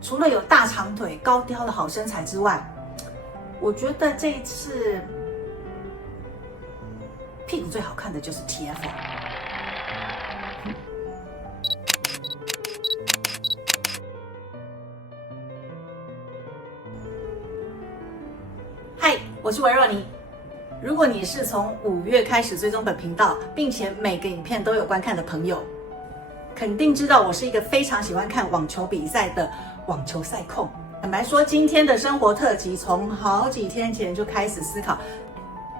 除了有大长腿、高挑的好身材之外，我觉得这一次屁股最好看的就是 TFL。嗨，我是维若妮。如果你是从5月开始追踪本频道，并且每个影片都有观看的朋友，肯定知道我是一个非常喜欢看网球比赛的网球赛控。坦白说，今天的生活特辑从好几天前就开始思考，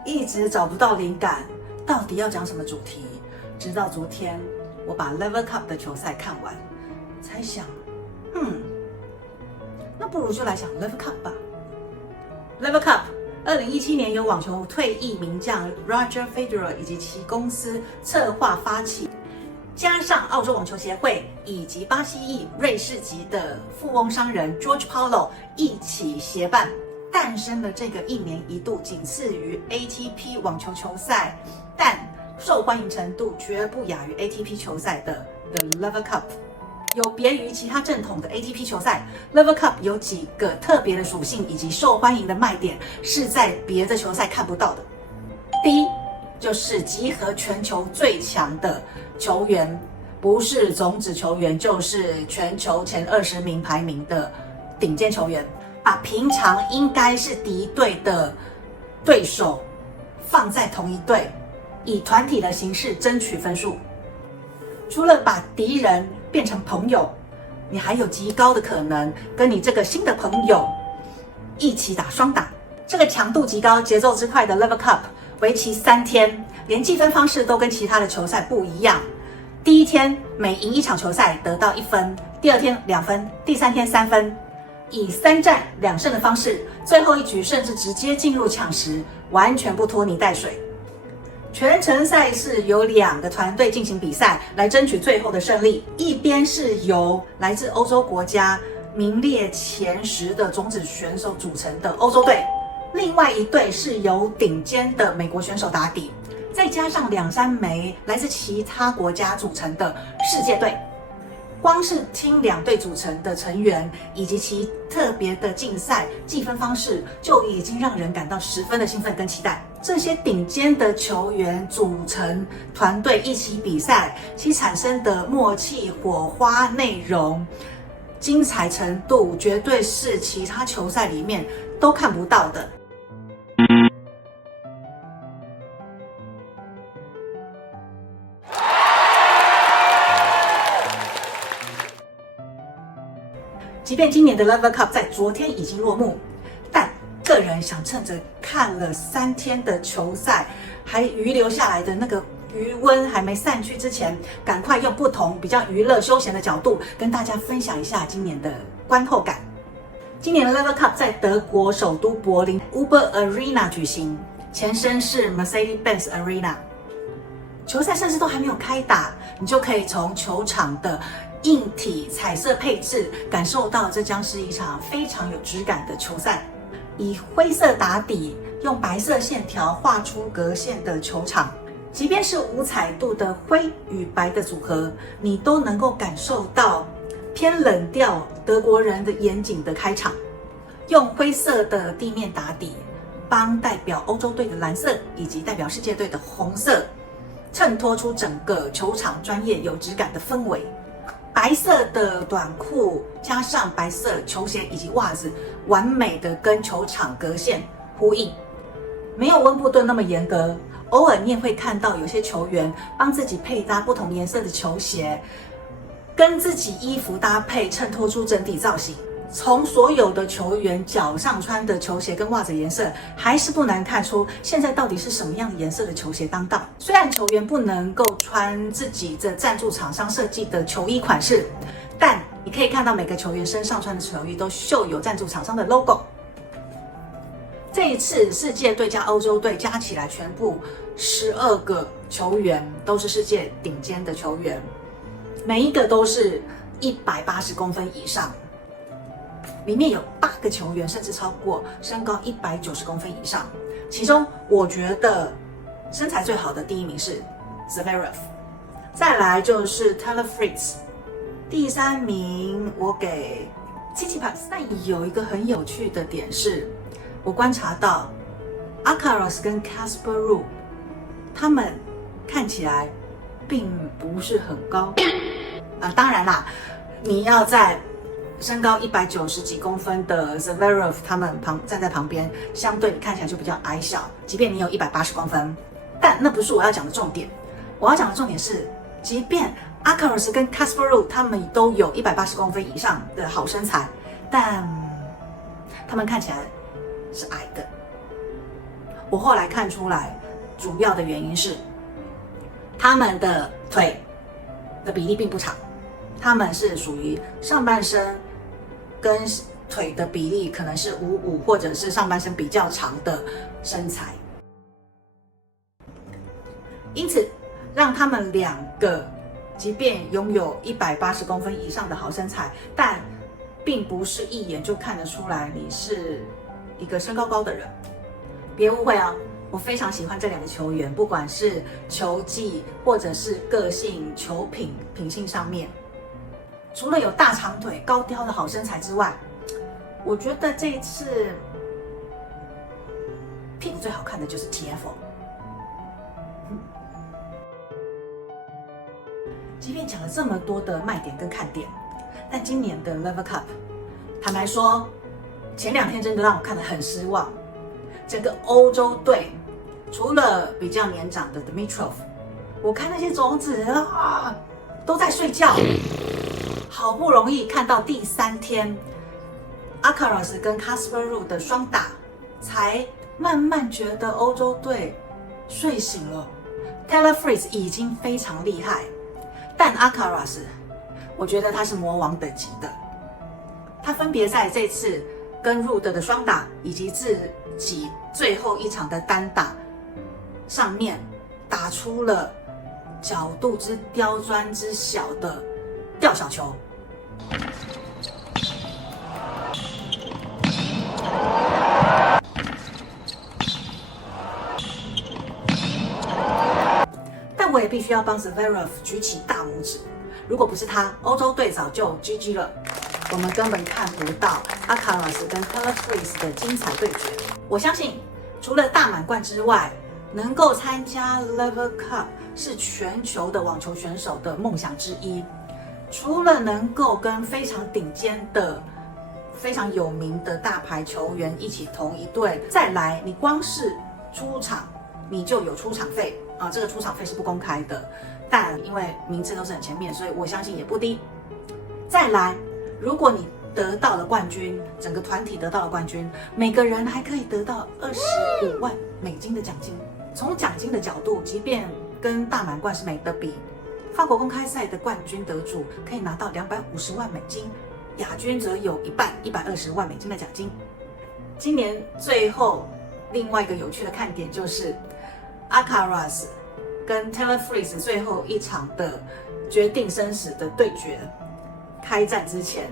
一直找不到灵感，到底要讲什么主题。直到昨天，我把 Lever Cup 的球赛看完，才想，那不如就来讲 Lever Cup 吧。Lever Cup 2017年由网球退役名将 Roger Federer 以及其公司策划发起，加上澳洲网球协会以及巴西裔瑞士籍的富翁商人 George Paulo 一起协办，诞生了这个1年1度仅次于 ATP 网球球赛，但受欢迎程度绝不亚于 ATP 球赛的 The Lever Cup。有别于其他正统的 ATP 球赛， Lever Cup 有几个特别的属性以及受欢迎的卖点是在别的球赛看不到的。第一，就是集合全球最强的球员，不是种子球员就是全球前20名排名的顶尖球员，把平常应该是敌对的对手放在同一队，以团体的形式争取分数。除了把敌人变成朋友，你还有极高的可能跟你这个新的朋友一起打双打。这个强度极高、节奏之快的 Lever Cup 为期3天，连计分方式都跟其他的球赛不一样。第一天每赢一场球赛得到1分，第二天2分，第三天3分，以3战2胜的方式，最后一局甚至直接进入抢时，完全不拖泥带水。全程赛事由2个团队进行比赛，来争取最后的胜利。一边是由来自欧洲国家名列前10的种子选手组成的欧洲队，另外一队是由顶尖的美国选手打底，再加上2-3枚来自其他国家组成的世界队。光是听2队组成的成员以及其特别的竞赛计分方式，就已经让人感到十分的兴奋跟期待。这些顶尖的球员组成团队一起比赛，其产生的默契、火花、内容、精彩程度，绝对是其他球赛里面都看不到的。即便今年的 Lever Cup 在昨天已经落幕，但个人想趁着看了3天的球赛，还余留下来的那个余温还没散去之前，赶快用不同比较娱乐休闲的角度跟大家分享一下今年的观后感。今年的 Lever Cup 在德国首都柏林 Uber Arena 举行，前身是 Mercedes-Benz Arena。球赛甚至都还没有开打，你就可以从球场的硬体彩色配置感受到这将是一场非常有质感的球赛。以灰色打底，用白色线条画出格线的球场，即便是无彩度的灰与白的组合，你都能够感受到偏冷调德国人的严谨的开场。用灰色的地面打底，帮代表欧洲队的蓝色以及代表世界队的红色衬托出整个球场专业有质感的氛围。白色的短裤加上白色球鞋以及袜子，完美的跟球场格线呼应。没有温布顿那么严格，偶尔你也会看到有些球员帮自己配搭不同颜色的球鞋，跟自己衣服搭配，衬托出整体造型。从所有的球员脚上穿的球鞋跟袜子颜色，还是不难看出现在到底是什么样的颜色的球鞋当道。虽然球员不能够穿自己的赞助厂商设计的球衣款式，但你可以看到每个球员身上穿的球衣都绣有赞助厂商的 logo。这一次世界队加欧洲队加起来全部12个球员都是世界顶尖的球员，每一个都是180公分以上。里面有8个球员甚至超过身高190公分以上，其中我觉得身材最好的第1名是 Zverev， 再来就是 Taylor Fritz， 第3名我给 Tsitsipas。但有一个很有趣的点是，我观察到 Alcaraz 跟 Casper Ruud 他们看起来并不是很高当然啦，你要在身高190几公分的 Zverev 他们站在旁边，相对看起来就比较矮小，即便你有180公分，但那不是我要讲的重点。我要讲的重点是，即便 Alcaraz 跟 Casper Ruud 他们都有180公分以上的好身材，但他们看起来是矮的。我后来看出来，主要的原因是他们的腿的比例并不长，他们是属于上半身跟腿的比例可能是5-5，或者是上半身比较长的身材，因此让他们两个即便拥有180公分以上的好身材，但并不是一眼就看得出来你是一个身高高的人。别误会啊，我非常喜欢这两个球员，不管是球技或者是个性、球品性上面，除了有大长腿、高挑的好身材之外，我觉得这一次屁股最好看的就是 TFO。即便讲了这么多的卖点跟看点，但今年的 Lever Cup， 坦白说，前2天真的让我看得很失望。整个欧洲队，除了比较年长的 Dimitrov， 我看那些种子都在睡觉。好不容易看到第3天 Alcaraz 跟 Casper Ruud 的双打，才慢慢觉得欧洲队睡醒了。Taylor Fritz 已经非常厉害，但 Alcaraz 我觉得他是魔王等级的。他分别在这次跟 Ruud 的双打以及自己最后一场的单打上面，打出了角度之刁钻之小的吊小球。但我也必须要帮 Zverev 举起大拇指，如果不是他，欧洲队早就 GG 了。我们根本看不到 Alcaraz 跟 Taylor Fritz 的精彩对决。我相信，除了大满贯之外，能够参加 Lever Cup 是全球的网球选手的梦想之一。除了能够跟非常顶尖的、非常有名的大牌球员一起同一队，再来你光是出场，你就有出场费啊，这个出场费是不公开的，但因为名次都是很前面，所以我相信也不低。再来，如果你得到了冠军，整个团体得到了冠军，每个人还可以得到25万美金的奖金。从奖金的角度，即便跟大满贯是没得比，法国公开赛的冠军得主可以拿到250万美金，亚军则有一半120万美金的奖金。今年最后另外一个有趣的看点就是 Alcaraz 跟 Taylor Fritz 最后一场的决定生死的对决开战之前，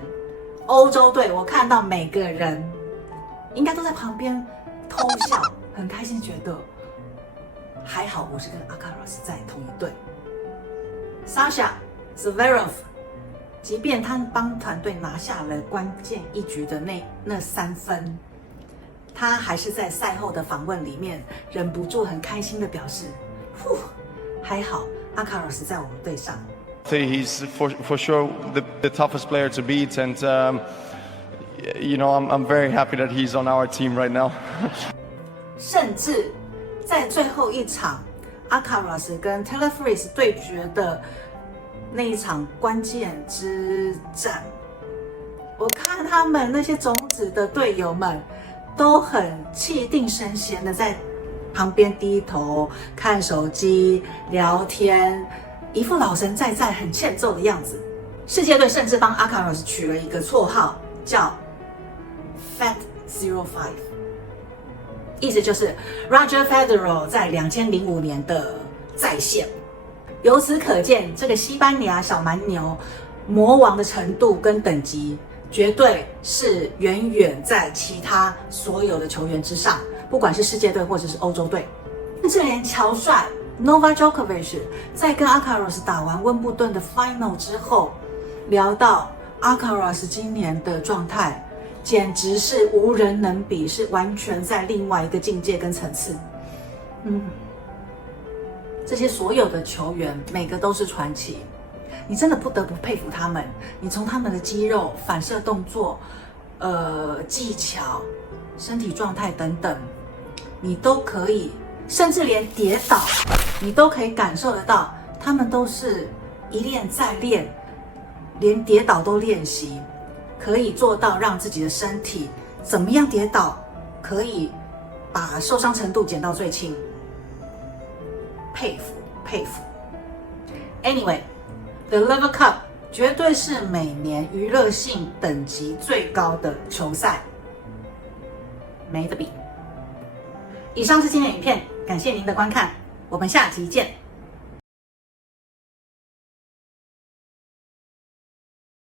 欧洲队我看到每个人应该都在旁边偷笑，很开心，觉得还好我是跟 Alcaraz 在同一队。Sasha Zverev 即便他帮团队拿下了关键一局的那3分，他还是在赛后的访问里面忍不住很开心的表示，还好 Alcaraz 在我们队上。He's for sure the toughest player to beat, and you know I'm very happy that he's on our team right now. 甚至在最后一场 Alcaraz 跟 Taylor Fritz 对决的那一场关键之战，我看他们那些种子的队友们都很气定神闲的在旁边低头看手机聊天，一副老神在在很欠揍的样子。世界队甚至帮 Alcaraz 取了一个绰号叫 Fat 05， 意思就是 Roger Federer 在2005年的再现。由此可见，这个西班牙小蛮牛魔王的程度跟等级绝对是远远在其他所有的球员之上，不管是世界队或者是欧洲队。甚至连乔帅 Novak Djokovic 在跟 Alcaraz 打完温布顿的 Final 之后，聊到 Alcaraz 今年的状态简直是无人能比，是完全在另外一个境界跟层次。这些所有的球员每个都是传奇，你真的不得不佩服他们。你从他们的肌肉、反射动作、技巧、身体状态等等，你都可以，甚至连跌倒，你都可以感受得到，他们都是一练再练，连跌倒都练习，可以做到让自己的身体怎么样跌倒，可以把受伤程度减到最轻。佩服佩服。Anyway，The Lever Cup 绝对是每年娱乐性等级最高的球赛，没得比。以上是今天的影片，感谢您的观看，我们下集见。